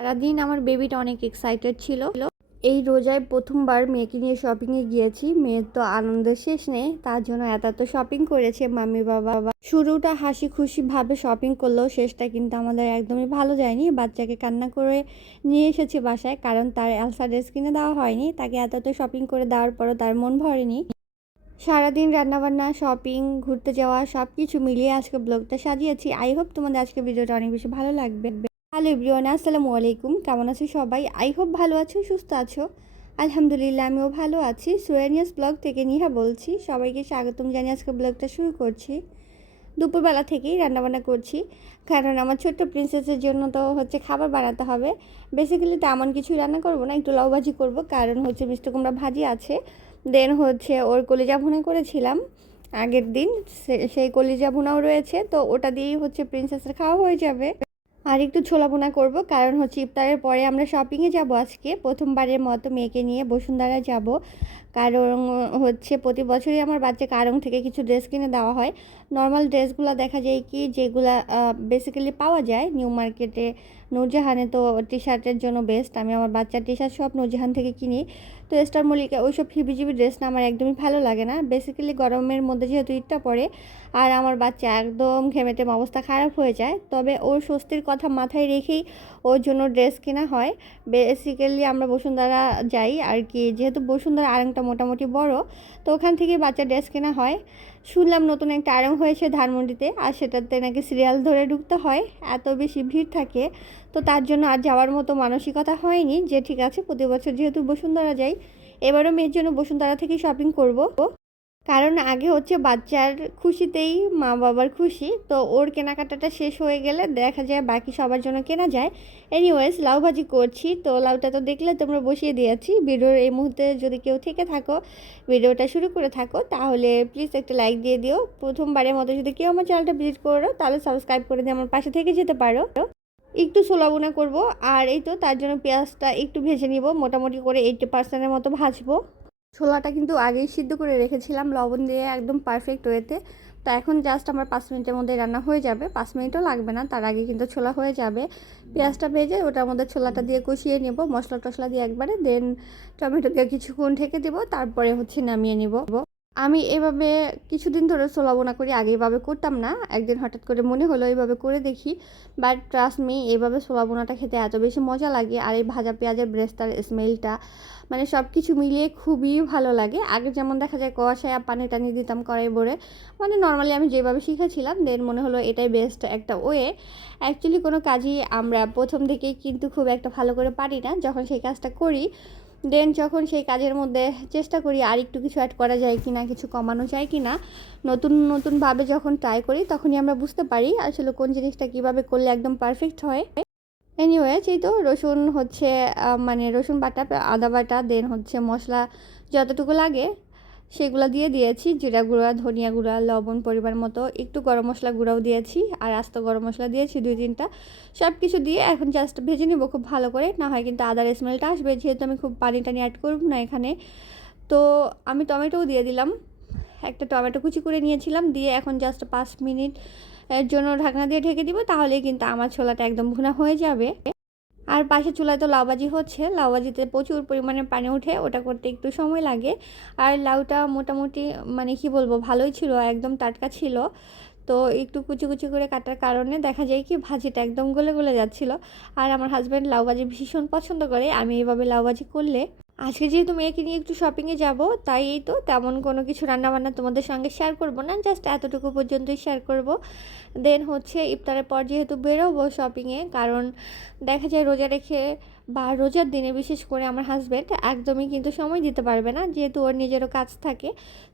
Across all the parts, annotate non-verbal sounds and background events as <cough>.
সারাদিন আমার বেবিটা অনেক এক্সাইটেড ছিল। এই রোজায় প্রথমবার মেয়েকে নিয়ে শপিংয়ে গিয়েছি। মেয়ের তো আনন্দের শেষ নেই। তার জন্য এত এত শপিং করেছে মাম্মি বাবা। শুরুটা হাসি খুশি ভাবে শপিং করলেও শেষটা কিন্তু আমাদের একদমই ভালো যায়নি। বাচ্চাকে কান্না করে নিয়ে এসেছি বাসায়। কারণ তার অ্যালসা ড্রেস কিনে দেওয়া হয়নি। তাকে এত এত শপিং করে দেওয়ার পরও তার মন ভরেনি। সারাদিন রান্নাবান্না শপিং ঘুরতে যাওয়া সব কিছু মিলিয়ে আজকে ব্লগটা সাজিয়েছি। আই হোপ তোমাদের আজকে ভিডিওটা অনেক বেশি ভালো লাগবে। হ্যালো এভরিওয়ান আসসালামু আলাইকুম। কেমন আছো সবাই? আই হোপ ভালো আছো, সুস্থ আছো। আলহামদুলিল্লাহ, আমিও ভালো আছি। সুয়েনিয়াস ব্লগ থেকে নিহা বলছি। সবাইকে স্বাগতম জানিয়ে আজকে ব্লগটা শুরু করছি। দুপুরবেলা থেকেই রান্নাবান্না করছি। কারণ আমার ছোট্ট প্রিন্সেসের জন্য তো হচ্ছে খাবার বানাতে হবে। বেসিক্যালি তেমন কিছু রান্না করব না, একটু লাউ ভাজি করব। কারণ হচ্ছে মিষ্টি কুমড়া ভাজি আছে। দেন হচ্ছে ওর কলিজা ভুনা করেছিলাম আগের দিন। সেই কলিজা ভুনাও রয়েছে। তো ওটা দিয়েই হচ্ছে প্রিন্সেসের খাওয়া হয়ে যাবে। আর একটু ছোলা বোনা করব, কারণ হচ্ছে ইফতারের পরে আমরা শপিংয়ে যাব আজকে। প্রথমবারের মতো মেয়েকে নিয়ে বসুন্ধরা যাব। কারণ হচ্ছে প্রতি বছরই আমার বাচ্চা আড়ং থেকে কিছু ড্রেস কিনে দেওয়া হয়। নর্মাল ড্রেসগুলো দেখা যায় কি, যেগুলা বেসিক্যালি পাওয়া যায়। নিউ মার্কেটে নূরজাহানে তো টি শার্টের জন্য বেস্ট আমি আমার বাচ্চার টি শার্ট সব নূরজাহান থেকে কিনি। তো স্টার মল্লিকা, ওইসব হিবিজিবি ড্রেস না আমার একদমই ভালো লাগে না। বেসিক্যালি গরমের মধ্যে যেহেতু ঈদটা পড়ে, আর আমার বাচ্চা একদম ঘেমেটে অবস্থা খারাপ হয়ে যায়, তবে ওর স্বস্তির কথা মাথায় রেখেই ওর জন্য ড্রেস কেনা হয়। বেসিক্যালি আমরা বসুন্ধরা যাই আর কি, যেহেতু বসুন্ধরা আড়ংটা মোটামুটি বড়, তো ওখান থেকে বাচ্চা ড্রেস কেনা হয়। শুনলাম নতুন একটা আড়ং হয়েছে ধানমন্ডিতে, আর সেটাতে নাকি সিরিয়াল ধরে ঢুকতে হয়, এত বেশি ভিড় থাকে। তো তার জন্য আর যাওয়ার মতো মানসিকতা হয়নি যে ঠিক আছে প্রতি বছর যেহেতু বসুন্ধরা যাই, এবারও মেয়ের জন্য বসুন্ধরা থেকে শপিং করব। কারণ আগে হচ্ছে বাচ্চার খুশিতেই মা বাবার খুশি, তো ওর কেনাকাটাটা শেষ হয়ে গেলে দেখা যায় বাকি সবার জন্য কেনা যায়। এনিওয়েজ লাউ ভাজি করছি, তো লাউটা তো দেখলে তোমরা বসিয়ে দিয়েছি। ভিডিওর এই মুহূর্তে যদি কেউ থেকে থাকো, ভিডিওটা শুরু করে থাকো, তাহলে প্লিজ একটা লাইক দিয়ে দিও। প্রথমবারের মতো যদি কেউ আমার চ্যানেলটা ভিজিট করো, তাহলে সাবস্ক্রাইব করে দিয়ে আমার পাশে থেকে যেতে পারো। একটু সোলাবুনা করব, আর এই তো তার জন্য পেঁয়াজটা একটু ভেজে নিব, মোটামুটি করে এইটি পার্সেন্টের মতো ভাজবো। ছোলাটা কিন্তু আগেই সিদ্ধ করে রেখেছিলাম, লবণ দিয়ে একদম পারফেক্ট ওয়েতে তো। এখন জাস্ট আমার পাঁচ মিনিটের মধ্যে রান্না হয়ে যাবে, পাঁচ মিনিটও লাগবে না, তার আগে কিন্তু ছোলা হয়ে যাবে। পেঁয়াজটা ভেজে ওটার মধ্যে ছোলাটা দিয়ে কষিয়ে নেব মশলা টশলা দিয়ে একবারে দেন টমেটো দিয়ে কিছুক্ষণ ঢেকে দেবো, তারপরে হচ্ছে নামিয়ে নিব। আমি এভাবে কিছুদিন ধরে ছোলা করি, আগে এভাবে করতাম না। একদিন হঠাৎ করে মনে হলো এইভাবে করে দেখি বাট ট্রাস্ট মি এইভাবে ছোলা বোনাটা খেতে এত বেশি মজা লাগে। আর এই ভাজা পেঁয়াজের ব্রেস্তার স্মেলটা মানে সব কিছু মিলিয়ে খুবই ভালো লাগে। আগে যেমন দেখা যায় কষায় পানি টানি দিতাম কড়াই ভরে মানে নর্মালি আমি যেভাবে শিখেছিলাম দেন মনে হলো এটাই বেস্ট একটা ওয়ে অ্যাকচুয়ালি কোনো কাজই আমরা প্রথম থেকেই কিন্তু খুব একটা ভালো করে পারি না। যখন সেই কাজটা করি দেন যখন সেই কাজের মধ্যে চেষ্টা করি আর একটু কিছু অ্যাড করা যায় কি না কিছু কমানো যায় কি না নতুন নতুনভাবে যখন ট্রাই করি তখনই আমরা বুঝতে পারি আসলে কোন জিনিসটা কীভাবে করলে একদম পারফেক্ট হয়। এনিওয়ে সেই তো রসুন হচ্ছে মানে রসুন বাটা, আদা বাটা দেন হচ্ছে মশলা যতটুকু লাগে সেগুলো দিয়ে দিয়েছি, জিরা গুঁড়া, ধনিয়া গুঁড়া, লবণ, পরিমাণ মতো, একটু গরম মশলা গুঁড়াও দিয়েছি আর আস্ত গরম মশলা দিয়েছি দুই তিনটা। সব কিছু দিয়ে এখন জাস্ট ভেজে নিব খুব ভালো করে, না হয় কিন্তু আদার স্মেলটা আসবে, যেহেতু আমি খুব পানি টানি অ্যাড করব না এখানে। তো আমি টমেটোও দিয়ে দিলাম, একটা টমেটো কুচি করে নিয়েছিলাম, দিয়ে এখন জাস্ট পাঁচ মিনিট এর জন্য ঢাকনা দিয়ে ঢেকে দিব তাহলে কিন্তু আমার ছোলাটা একদম ভুনা হয়ে যাবে। আর পাশে চুলায় তো লাউবাজি হচ্ছে, লাউবাজিতে প্রচুর পরিমাণে পানি উঠে ওটা করতে একটু সময় লাগে। আর লাউটা মোটামুটি মানে কি বলব, ভালোই ছিল, একদম টাটকা ছিল। তো একটু কুচি কুচি করে কাটার কারণে দেখা যায় কি, ভাজিটা একদম গলে গলে যাচ্ছিল। আর আমার হাজব্যান্ড লাউবাজি ভীষণ পছন্দ করে, আমি এইভাবে লাউবাজি করলে আজকে যেহেতু মেয়েকে নিয়ে একটু শপিংয়ে যাব, তাই এই তো তেমন কোনো কিছু রান্নাবান্না তোমাদের সঙ্গে শেয়ার করব না জাস্ট এতটুকু পর্যন্তই শেয়ার করব। দেন হচ্ছে ইফতারের পর যেহেতু বেরোবো শপিংয়ে কারণ দেখা যায় রোজা রেখে বা রোজার দিনে বিশেষ করে আমার হাজব্যান্ড একদমই কিন্তু সময় দিতে পারবে না, যেহেতু ওর নিজেরও কাজ থাকে।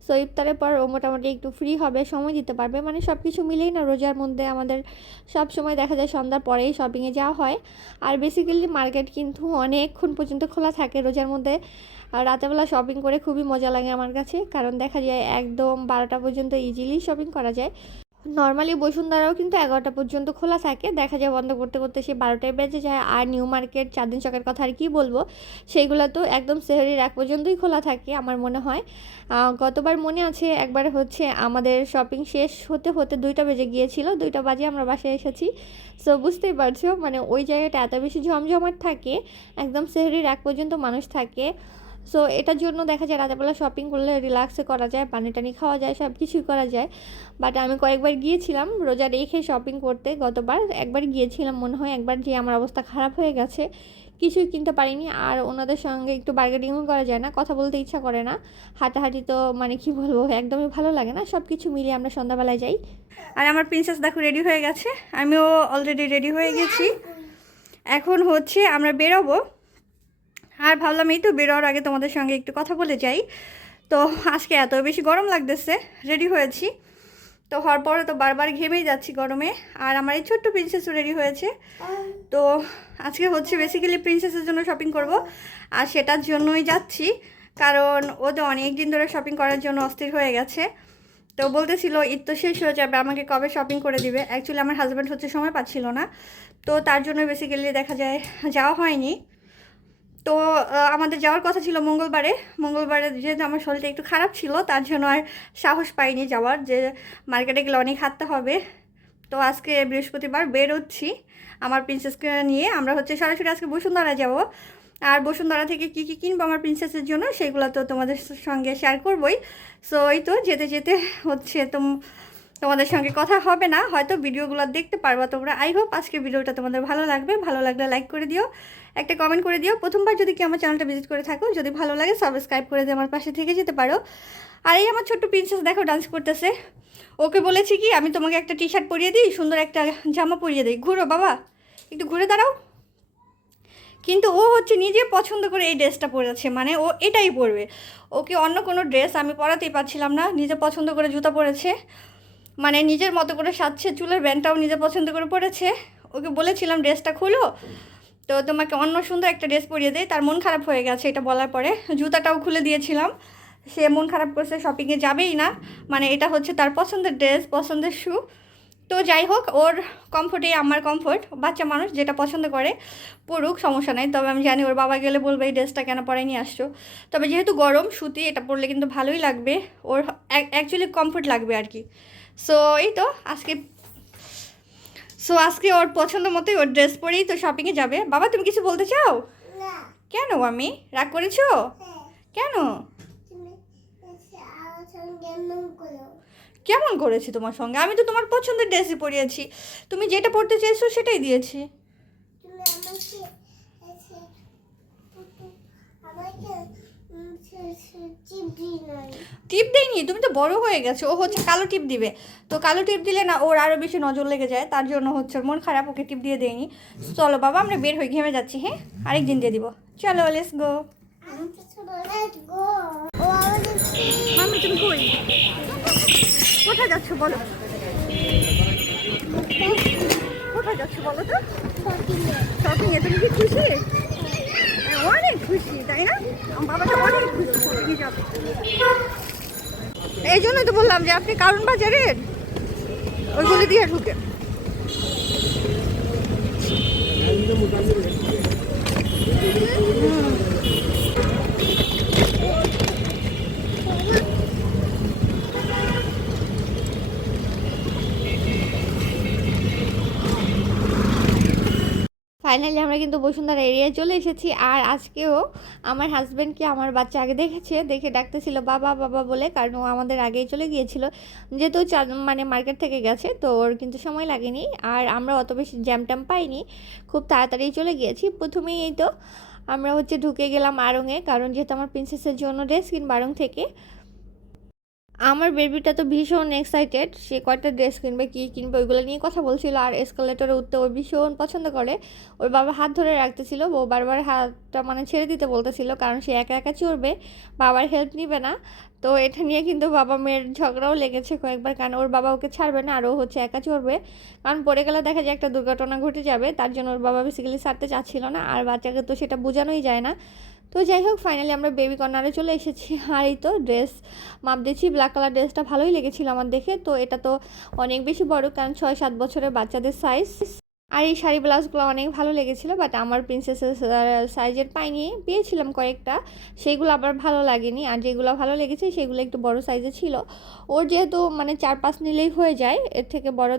সো ইফতারের পর ও মোটামুটি একটু ফ্রি হবে, সময় দিতে পারবে। মানে সব কিছু মিলেই না রোজার মধ্যে আমাদের সব সময় দেখা যায় সন্ধ্যার পরেই শপিংয়ে যাওয়া হয়। আর বেসিক্যালি মার্কেট কিন্তু অনেকক্ষণ পর্যন্ত খোলা থাকে রোজার মধ্যে। আর রাতেবেলা শপিং করে খুবই মজা লাগে আমার কাছে, কারণ দেখা যায় একদম বারোটা পর্যন্ত ইজিলি শপিং করা যায়। নর্মালি বসুন্ধরাও কিন্তু এগারোটা পর্যন্ত খোলা থাকে। দেখা যায় বন্ধ করতে করতে সে বারোটায় বেজে যায়। আর নিউ মার্কেট চাঁদিন চকের কথা আর কি বলব সেইগুলো তো একদম সেহরির এক পর্যন্তই খোলা থাকে আমার মনে হয়। গতবার মনে আছে একবার হচ্ছে আমাদের শপিং শেষ হতে হতে দুইটা বেজে গিয়েছিল, দুইটা বাজে আমরা বাসায় এসেছি। সো বুঝতেই পারছ মানে ওই জায়গাটা এত বেশি জমজমাট থাকে, একদম সেহরির এক পর্যন্ত মানুষ থাকে। সো এটার জন্য দেখা যায় রাতেরবেলা শপিং করলে রিল্যাক্সে করা যায় পানি টানি খাওয়া যায় সব কিছুই করা যায়। বাট আমি কয়েকবার গিয়েছিলাম রোজা রেখে শপিং করতে গতবার। একবার গিয়েছিলাম মনে হয়, একবার যে আমার অবস্থা খারাপ হয়ে গেছে, কিছুই কিনতে পারিনি। আর ওনাদের সঙ্গে একটু বার্গেনিংও করা যায় না, কথা বলতে ইচ্ছা করে না। হাঁটাহাঁটি তো মানে কি বলব, একদমই ভালো লাগে না। সব কিছু মিলিয়ে আমরা সন্ধ্যাবেলায় যাই। আর আমার প্রিন্সেস দেখো রেডি হয়ে গেছে। আমিও অলরেডি রেডি হয়ে গেছি। এখন হচ্ছে আমরা বেরোবো। আর ভাবলাম এই তো বেরোর আগে তোমাদের সঙ্গে একটু কথা বলে যাই। তো আজকে এত বেশি গরম লাগতেছে রেডি হয়েছি। তো হওয়ার পরে তো বারবার ঘেমেই যাচ্ছি গরমে, আর আমার এই ছোট্ট প্রিন্সেসও রেডি হয়েছে। তো আজকে হচ্ছে বেসিক্যালি প্রিন্সেসের জন্য শপিং করব, আর সেটার জন্যই যাচ্ছি। কারণ ও তো অনেক দিন ধরে শপিং করার জন্য অস্থির হয়ে গেছে। তো বলতেছিল, ঈদ তো শেষ হয়ে যাবে, আমাকে কবে শপিং করে দিবে? অ্যাকচুয়ালি আমার হাজব্যান্ড হচ্ছে সময় পাচ্ছিল না। তো তার জন্য বেসিক্যালি দেখা যায়, যাওয়া হয়নি। তো আমাদের যাওয়ার কথা ছিল মঙ্গলবারে। মঙ্গলবারে যেহেতু আমার শরীরটা একটু খারাপ ছিল, তার জন্য আর সাহস পাইনি যাওয়ার যে মার্কেটে গেলে অনেক হাঁটতে হবে। তো আজকে বৃহস্পতিবার বেরোচ্ছি আমার প্রিন্সেসকে নিয়ে। আমরা হচ্ছে সরাসরি আজকে বসুন্ধরা যাব। আর বসুন্ধরা থেকে কী কী কিনবো আমার প্রিন্সেসের জন্য সেগুলো তো তোমাদের সঙ্গে শেয়ার করবই। সো এই তো যেতে যেতে হচ্ছে তোম তোমাদের সঙ্গে কথা হবে না। হয়তো ভিডিওগুলো দেখতে পারবা তোমরা। আই হোপ আজকে ভিডিওটা তোমাদের ভালো লাগবে। ভালো লাগলে লাইক করে দিও। একটা কমেন্ট করে দিও। প্রথমবার যদি কি আমার চ্যানেলটা ভিজিট করে থাকো, যদি ভালো লাগে সাবস্ক্রাইব করে দিয়ে আমার পাশে থেকে যেতে পারো। আর এই আমার ছোট্ট প্রিন্সেস দেখো ডান্স করতেছে। ওকে বলেছি কি, আমি তোমাকে একটা টি শার্ট পরিয়ে দিই, সুন্দর একটা জামা পরিয়ে দিই। ঘুরো বাবা, একটু ঘুরে দাঁড়াও। কিন্তু ও হচ্ছে নিজে পছন্দ করে এই ড্রেসটা পরেছে মানে ও এটাই পরবে। ওকে অন্য কোনো ড্রেস আমি পরাতেই পারছিলাম না, নিজে পছন্দ করে জুতা পরেছে। মানে নিজের মতো করে সাজছে, চুলের ব্যান্ডটাও নিজে পছন্দ করে পরেছে। ওকে বলেছিলাম ড্রেসটা খুলো। তো তোমাকে অন্য সুন্দর একটা ড্রেস পরিয়ে দেয় তার মন খারাপ হয়ে গেছে এটা বলার পরে। জুতাটাও খুলে দিয়েছিলাম। সে মন খারাপ করছে শপিংয়ে যাবেই না। মানে এটা হচ্ছে তার পছন্দের ড্রেস, পছন্দের শু তো যাই হোক, ওর কমফোর্টেই আমার কমফোর্ট বাচ্চা মানুষ যেটা পছন্দ করে পড়ুক সমস্যা নাই। তবে আমি জানি ওর বাবা গেলে বলবে, এই ড্রেসটা কেন পরে নিয়ে আসছো? তবে যেহেতু গরম, সুতি, এটা পরলে কিন্তু ভালোই লাগবে। ওর অ্যাকচুয়ালি কমফোর্ট লাগবে আর কি। সো এই তো, আজকে সো আজকে ওর পছন্দ মতোই ওর ড্রেস পরেই তো শপিংয়ে যাবে। বাবা তুমি কিছু বলতে চাও? না। কেন আমি? রাগ করেছ? হ্যাঁ। কেন? কেমন করেছি তোমার সঙ্গে? আমি তো তোমার পছন্দের ড্রেসই পরিয়েছি। তুমি যেটা পড়তে চেয়েছো সেটাই দিয়েছি তুমি আমাকে এসে আমাকে উম, সে- সে চিপড়ি নাই টিপ দেয়নি, তুমি তো বড় হয়ে গেছো। ও হচ্ছে কালো টিপ দিবে। তো কালো টিপ দিলে না ওর আরও বেশি নজর লেগে যায়, তার জন্য হচ্ছে মন খারাপ, ওকে টিপ দিয়ে দেয়নি। চলো বাবা, আমরা বের হয়ে ঘেমে যাচ্ছি হ্যাঁ? আরেকদিন দিয়ে দিব। চলো লেটস গো আমাদের তুমি কই? কোথায় যাচ্ছ, বলো? কোথায় যাচ্ছ, বলো তো? তুমি কি খুশি? অনেক খুশি, তাই না? বাবাটা অনেক খুশি এই জন্যই তো বললাম যে আপনি কারণ বাজারের ওইগুলি দিয়ে ঢুকে। ফাইনালি আমরা কিন্তু বসুন্ধরা এরিয়ায় চলে এসেছি। আর আজকেও আমার হাজব্যান্ডকে আমার বাচ্চা আগে দেখেছে, দেখে ডাকতেছিল, বাবা বাবা বলে, কারণ ও আমাদের আগেই চলে গিয়েছিল। যেহেতু মানে মার্কেট থেকে গেছে, তো ওর কিন্তু সময় লাগেনি। আর আমরা অত বেশি জ্যাম ট্যাম পাইনি, খুব তাড়াতাড়ি চলে গিয়েছি। প্রথমেই এই তো আমরা হচ্ছে ঢুকে গেলাম আড়ংয়ে কারণ যেহেতু আমার প্রিন্সেসের জন্য ড্রেস কিনবো আড়ং থেকে আমার বেবিটা তো ভীষণ এক্সাইটেড সে কয়টা ড্রেস কিনবে, কী কিনবে, ওইগুলো নিয়ে কথা বলছিল। আর এসকালেটরে উঠতে ও ভীষণ পছন্দ করে। ওর বাবা হাত ধরে রাখতেছিল। ও বারবার হাতটা মানে ছেড়ে দিতে বলতেছিল, কারণ সে একা একা চড়বে, বাবার হেল্প নিবে না। তো এটা নিয়ে কিন্তু বাবা মেয়ের ঝগড়াও লেগেছে কয়েকবার, কারণ ওর বাবা ওকে ছাড়বে না, আর ও হচ্ছে একা চড়বে। কারণ পড়ে গেলে দেখা যায় একটা দুর্ঘটনা ঘটে যাবে, তার জন্য ওর বাবা বেসিক্যালি ছাড়তে চাচ্ছিল না। আর বাচ্চাকে তো সেটা বোঝানোই যায় না। তো যাই হোক ফাইনালি আমরা বেবি কর্নারে চলে এসেছি। আর এই তো ড্রেস মাপ দিয়েছি ব্ল্যাক কালার ড্রেসটা ভালোই লেগেছিল আমার দেখে। তো এটা তো অনেক বেশি বড়, কারণ ছয় সাত বছরের বাচ্চাদের সাইজ আর এই শাড়ি ব্লাউজগুলো অনেক ভালো লেগেছিলো বাট আমার প্রিন্সেসের সাইজের পাইনি, পেয়েছিলাম কয়েকটা। সেইগুলো আবার ভালো লাগেনি, আর যেগুলো ভালো লেগেছে সেগুলো একটু বড় সাইজে ছিল। ওর যেহেতু মানে চার পাঁচ নিলেই হয়ে যায়, এর থেকে বড়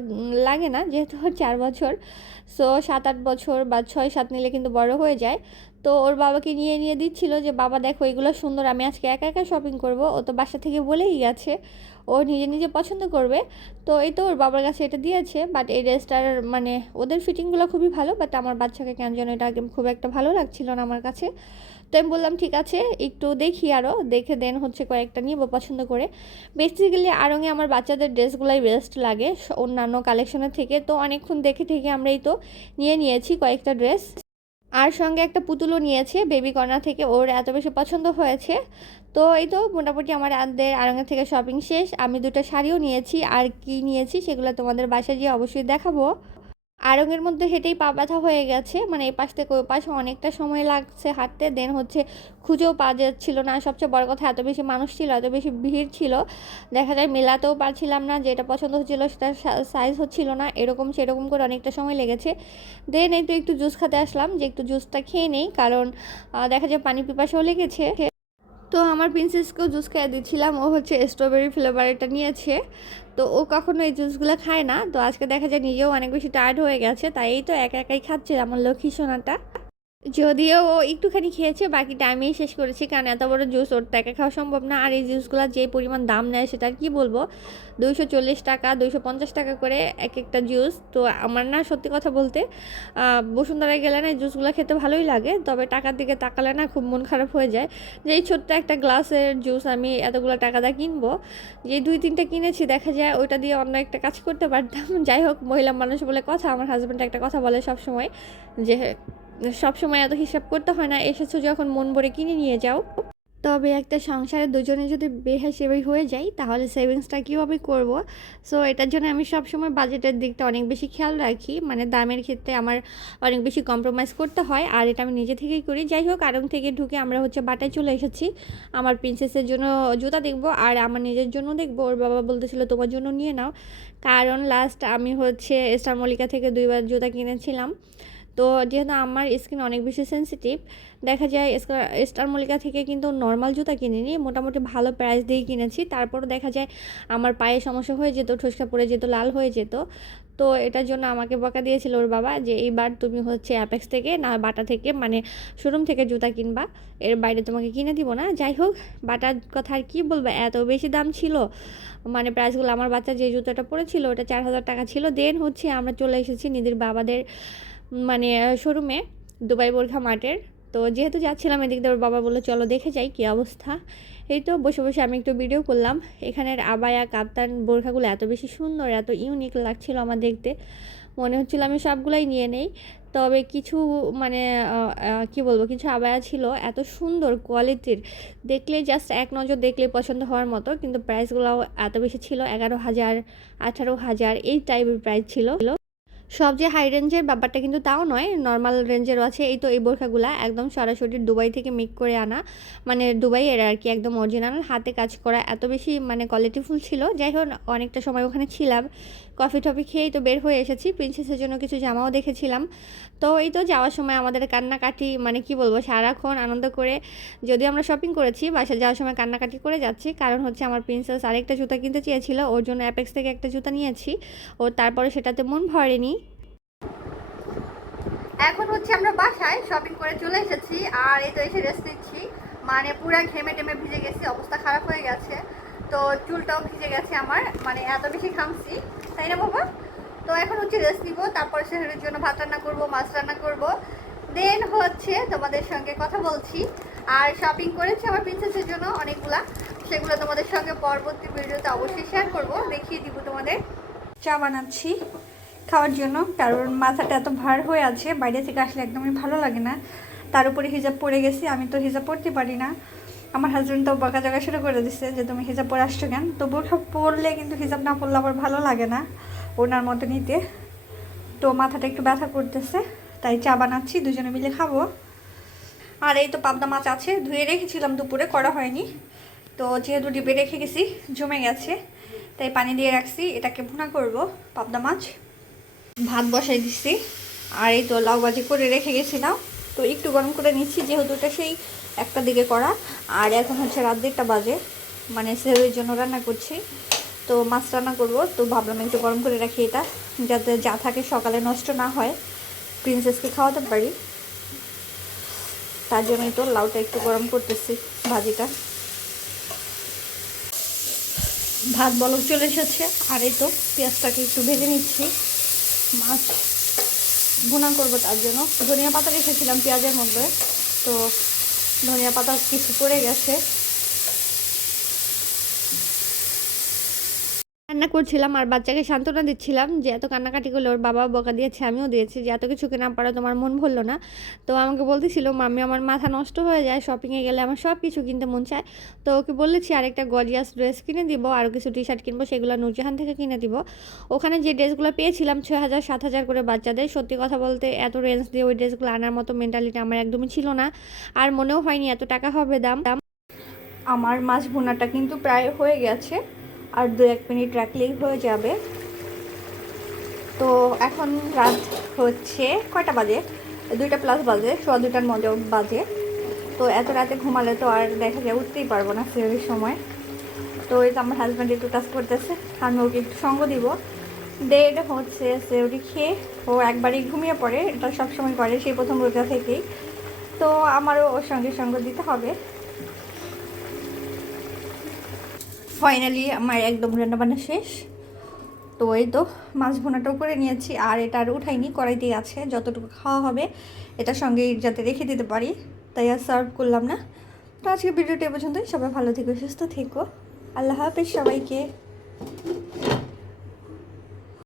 লাগে না যেহেতু ওর চার বছর। সো সাত আট বছর বা ছয় সাত নিলে কিন্তু বড় হয়ে যায়। তো ওর বাবাকে নিয়ে নিয়ে দিচ্ছিল যে, বাবা, দেখো, এগুলো সুন্দর, আমি আজকে একা একা শপিং করব। ও তো বাসা থেকে বলেই গেছে। ও নিজে নিজে পছন্দ করবে। তো এই তো ওর বাবার কাছে এটা দিয়েছে বাট এই ড্রেসটার মানে ওদের ফিটিংগুলো খুবই ভালো বাট আমার বাচ্চাকে কেন যেন এটা খুব একটা ভালো লাগছিল না আমার কাছে। তো আমি বললাম, ঠিক আছে, একটু দেখি আরও দেখে দেন হচ্ছে কয়েকটা নিব পছন্দ করে। বেসিক্যালি আরঙে আমার বাচ্চাদের ড্রেসগুলাই বেস্ট লাগে, অন্যান্য কালেকশনের থেকে। তো অনেকক্ষণ দেখে থেকে আমরা এই তো নিয়ে নিয়েছি কয়েকটা ড্রেস আর সঙ্গে একটা পুতুলও নিয়েছে বেবি কর্নার থেকে। ওর এত বেশি পছন্দ হয়েছে। তো এই তো মোটামুটি আমার আদের আরঙ্গা থেকে শপিং শেষ। আমি দুটো শাড়িও নিয়েছি। আর কি নিয়েছি সেগুলো তোমাদের বাসায় গিয়ে অবশ্যই দেখাবো। আরঙের মধ্যে হেঁটেই পা ব্যথা হয়ে গেছে। মানে এই পাশ থেকে ওই পাশে অনেকটা সময় লাগছে হাঁটতে। দেন হচ্ছে খুঁজেও পাওয়া যাচ্ছিল না। সবচেয়ে বড় কথা, এত বেশি মানুষ ছিল, এত বেশি ভিড় ছিল, দেখা যায় মেলাতেও পারছিলাম না। যেটা পছন্দ হচ্ছিল সেটার সাইজ হচ্ছিল না। এরকম সেরকম করে অনেকটা সময় লেগেছে। দেন এই তো একটু জুস খেতে আসলাম। যে একটু জুসটা খেয়ে নেই, কারণ দেখা যায় পানি পিপাসাও লেগেছে। তো আমার প্রিন্সেসকেও জুস খাইয়ে দিচ্ছিলাম। ও হচ্ছে স্ট্রবেরি ফ্লেভার এটা নিয়েছে। তো ও কখনো এই জুসগুলো খায় না। তো আজকে দেখা যায় নিজেও অনেক বেশি টায়ার্ড হয়ে গেছে। তাই তো একা একাই খাচ্ছে আমার লক্ষ্মী সোনাটা। যদিও ও একটুখানি খেয়েছে বাকিটা আমিই শেষ করেছি। কারণ এত বড় জুস ওর একা খাওয়া সম্ভব না। আর এই জুসগুলো যে পরিমাণ দাম নেয় সেটা আর কি বলব? দুইশো চল্লিশ টাকা, দুইশো পঞ্চাশ টাকা করে এক একটা জুস তো আমার না সত্যি কথা বলতে বসুন্ধরায় গেলে না এই জুসগুলো খেতে ভালোই লাগে। তবে টাকার দিকে তাকালে না খুব মন খারাপ হয়ে যায়। যে এই ছোট্ট একটা গ্লাসের জুস আমি এতগুলো টাকা দিয়ে কিনবো, যে দুই তিনটা কিনেছি, দেখা যায় ওইটা দিয়ে অন্য একটা কাজ করতে পারতাম। <laughs> যাই হোক, মহিলা মানুষ বলে কথা, আমার হাজব্যান্ড একটা কথা বলে সব সময় যে সব সময় এত হিসাব করতে হয় না। এসেছ যখন মন ভরে কিনে নিয়ে যাও। তবে একটা সংসারে দুজনে যদি বেহাসেবি হয়ে যায় তাহলে সেভিংসটা কীভাবে করব? সো এটার জন্য আমি সবসময় বাজেটের দিকটা অনেক বেশি খেয়াল রাখি। মানে দামের ক্ষেত্রে আমার অনেক বেশি কম্প্রোমাইজ করতে হয়। আর এটা আমি নিজে থেকেই করি। যাই হোক আরং থেকে ঢুকে আমরা হচ্ছে বাটায় চলে এসেছি। আমার প্রিন্সেসের জন্য জুতা দেখব, আর আমার নিজের জন্য দেখব। ওর বাবা বলতেছিল, তোমার জন্য নিয়ে নাও। কারণ লাস্ট আমি হচ্ছে স্টার মল্লিকা থেকে দুইবার জুতা কিনেছিলাম। তো যেহেতু আমার স্কিন অনেক বেশি সেনসিটিভ দেখা যায় স্টার মল্লিকা থেকে কিন্তু নর্মাল জুতা কিনিনি মোটামুটি ভালো প্রাইস দিয়ে কিনেছি। তারপরও দেখা যায় আমার পায়ে সমস্যা হয়ে যেত ঠোসকা পড়ে যেত, লাল হয়ে যেত। তো এটার জন্য আমাকে বকা দিয়েছিল ওর বাবা যে, এইবার তুমি হচ্ছে অ্যাপেক্স থেকে না বাটা থেকে মানে শোরুম থেকে জুতা কিনবা। এর বাইরে তোমাকে কিনে দিব না। যাই হোক, বাটার কথা আর কী বলব, এত বেশি দাম ছিল। মানে প্রাইসগুলো আমার বাচ্চা যে জুতোটা পরেছিল ওটা চার হাজার টাকা ছিল। দেন হচ্ছে আমরা চলে এসেছি নিদির বাবাদের মানে শোরুমে, দুবাই বোরখা মার্টের। তো যেহেতু যাচ্ছিলাম এদিক দিয়ে বাবা বলল, চলো দেখে যাই কী অবস্থা। এই তো বসে বসে আমি একটু ভিডিও করলাম। এখানের আবায়া, কাপ্তান বোরখাগুলো এত বেশি সুন্দর, এত ইউনিক লাগছিল আমার দেখতে। মনে হচ্ছিল আমি সবগুলাই নিয়ে নেই। তবে কিছু মানে কি বলব, কিছু আবায়া ছিল এত সুন্দর কোয়ালিটির দেখলে জাস্ট এক নজর দেখলে পছন্দ হওয়ার মতো, কিন্তু প্রাইসগুলোও এত বেশি ছিল, এগারো হাজার, আঠারো হাজার, এই টাইপের প্রাইস ছিল। সব যে হাই রেঞ্জের ব্যাপারটা কিন্তু তাও নয় নর্মাল রেঞ্জেরও আছে। এই তো এই বোরখাগুলা একদম সরাসরি দুবাই থেকে মেক করে আনা। মানে দুবাইয়ের আর কি, একদম অরিজিনাল হাতে কাজ করা এত বেশি মানে কোয়ালিটিফুল ছিল। যাই হোক, অনেকটা সময় ওখানে ছিলাম। কফি টফি খেয়েই তো বের হয়ে এসেছি। প্রিন্সেসের জন্য কিছু জামাও দেখেছিলাম। তো এই তো যাওয়ার সময় আমাদের কান্নাকাটি মানে কি বলব, সারাক্ষণ আনন্দ করে যদি আমরা শপিং করেছি বাসা যাওয়ার সময় কান্নাকাটি করে যাচ্ছি। কারণ হচ্ছে আমার প্রিন্সেস আরেকটা জুতা কিনতে চেয়েছিল, ওর জন্য অ্যাপেক্স থেকে একটা জুতা নিয়েছি। ও তারপরে সেটাতে মন ভরেনি। এখন হচ্ছে আমরা বাসায় শপিং করে চলে এসেছি। আর এই তো এসে রেস্ট নিচ্ছি। মানে পুরা ঘেমে টেমে ভিজে গেছি, অবস্থা খারাপ হয়ে গেছে। তো চুলটাও ভিজে গেছে আমার মানে এত বেশি ঘামছি। তাই না, বাবা? তো এখন হচ্ছে রেস্ট নিব, তারপর শহরের জন্য ভাত রান্না করব, মাছ রান্না করব। দেন হচ্ছে তোমাদের সঙ্গে কথা বলছি। আর শপিং করেছি আমার প্রিন্সেসের জন্য অনেকগুলা। সেগুলো তোমাদের সঙ্গে পরবর্তী ভিডিওতে অবশ্যই শেয়ার করব। দেখিয়ে দিব তোমাদের। চা বানাচ্ছি খাওয়ার জন্য, কারণ মাথাটা এত ভার হয়ে আছে। বাইরে থেকে আসলে একদমই ভালো লাগে না। তার উপরে হিজাব পরে গেছি, আমি তো হিজাব পরতে পারি না। আমার হাজব্যান্ড তো বকা জায়গা শুরু করে দিচ্ছে যে, তুমি হিজাব পরে আসছো কেন? তো বোরখা পরলে কিন্তু হিজাব না পরলে আবার ভালো লাগে না ওনার মতো নিতে। তো মাথাটা একটু ব্যথা করতেছে, তাই চা বানাচ্ছি, দুজনে মিলে খাব। আর এই তো পাবদা মাছ আছে, ধুয়ে রেখেছিলাম, দুপুরে করা হয়নি। তো যেহেতু ডিপে রেখে গেছি, জমে গেছে, তাই পানি দিয়ে রাখছি, এটাকে ভুনা করব, পাবদা মাছ। ভাত বসাই দিচ্ছি আর এই তো লাউ ভাজি করে রেখে গেছিলাম। তো একটু গরম করে নিচ্ছি, যেহেতু এটা সেই একটা দিকে করা। আর এখন হচ্ছে রাত দেড়টা বাজে। মানে সেলের জন্য রান্না করছি। তো মাছ রান্না করব। তো ভাবলাম একটু গরম করে রাখি এটা, যাতে যা থাকে সকালে নষ্ট না হয়। প্রিন্সেসকে খাওয়াতে পারি। তার জন্যই তো লাউটা একটু গরম করতেছি, ভাজিটা। ভাত বলক চলে এসেছে। আর এই তো পেঁয়াজটাকে একটু ভেজে নিচ্ছি। মাছ ভুনা করব তার জন্য। ধনিয়া পাতা রেখেছিলাম পেঁয়াজের মধ্যে। তো ধনিয়া পাতা কিছু পড়ে গেছে। রান্না করছিলাম আর বাচ্চাকে সান্ত্বনা দিচ্ছিলাম যে এত কান্নাকাটি করলে ওর বাবা বকা দিয়েছে, আমিও দিয়েছি, যে এত কিছু কেনা পারা তোমার মন ভরলো না। তো আমাকে বলতেছিল, মাম্মি, আমার মাথা নষ্ট হয়ে যায় শপিংয়ে গেলে আমার সব কিছু কিনতে মন চায়। তো ওকে বলেছি, আরেকটা গজিয়াস ড্রেস কিনে দিব আর কিছু টি শার্ট কিনবো, সেগুলো নুরজাহান থেকে কিনে দিব। ওখানে যে ড্রেসগুলো পেয়েছিলাম, ছয় হাজার, সাত হাজার করে বাচ্চাদের, সত্যি কথা বলতে এত রেঞ্জ দিয়ে ওই ড্রেসগুলো আনার মতো মেন্টালিটি আমার একদমই ছিল না। আর মনেও হয়নি এত টাকা হবে দাম দাম। আমার মাছ ভুনাটা কিন্তু প্রায় হয়ে গেছে। আর দু এক মিনিট রাখলেই হয়ে যাবে। তো এখন রাত হচ্ছে কয়টা বাজে? দুইটা প্লাস বাজে, সোয়া দুইটার মধ্যে বাজে। তো এত রাতে ঘুমালে তো আর দেখা যায় উঠতেই পারব না সিরিয়ালের সময়। তো এই তো আমার হাজব্যান্ড একটু কাজ করতেছে, আমি ওকে একটু সঙ্গ দিব। ডেড হচ্ছে সেউরি খেয়ে ও একবারই ঘুমিয়ে পড়ে, এটা সবসময় করে, সেই প্রথম রোজা থেকেই। তো আমারও ওর সঙ্গে সঙ্গ দিতে হবে। ফাইনালি আমার একদম রান্নাবান্না শেষ। তো এই তো মাছ ভোনাটাও করে নিয়েছি, আর এটা আর উঠাইনি, কড়াইতেই আছে, যতটুকু খাওয়া হবে, এটা সঙ্গে যাতে রেখে দিতে পারি। তাই আর সার্ভ করলাম না। তো আজকে ভিডিওটা পর্যন্তই, সবাই ভালো থেকো, সুস্থ থেকো। আল্লাহ হাফেজ সবাইকে।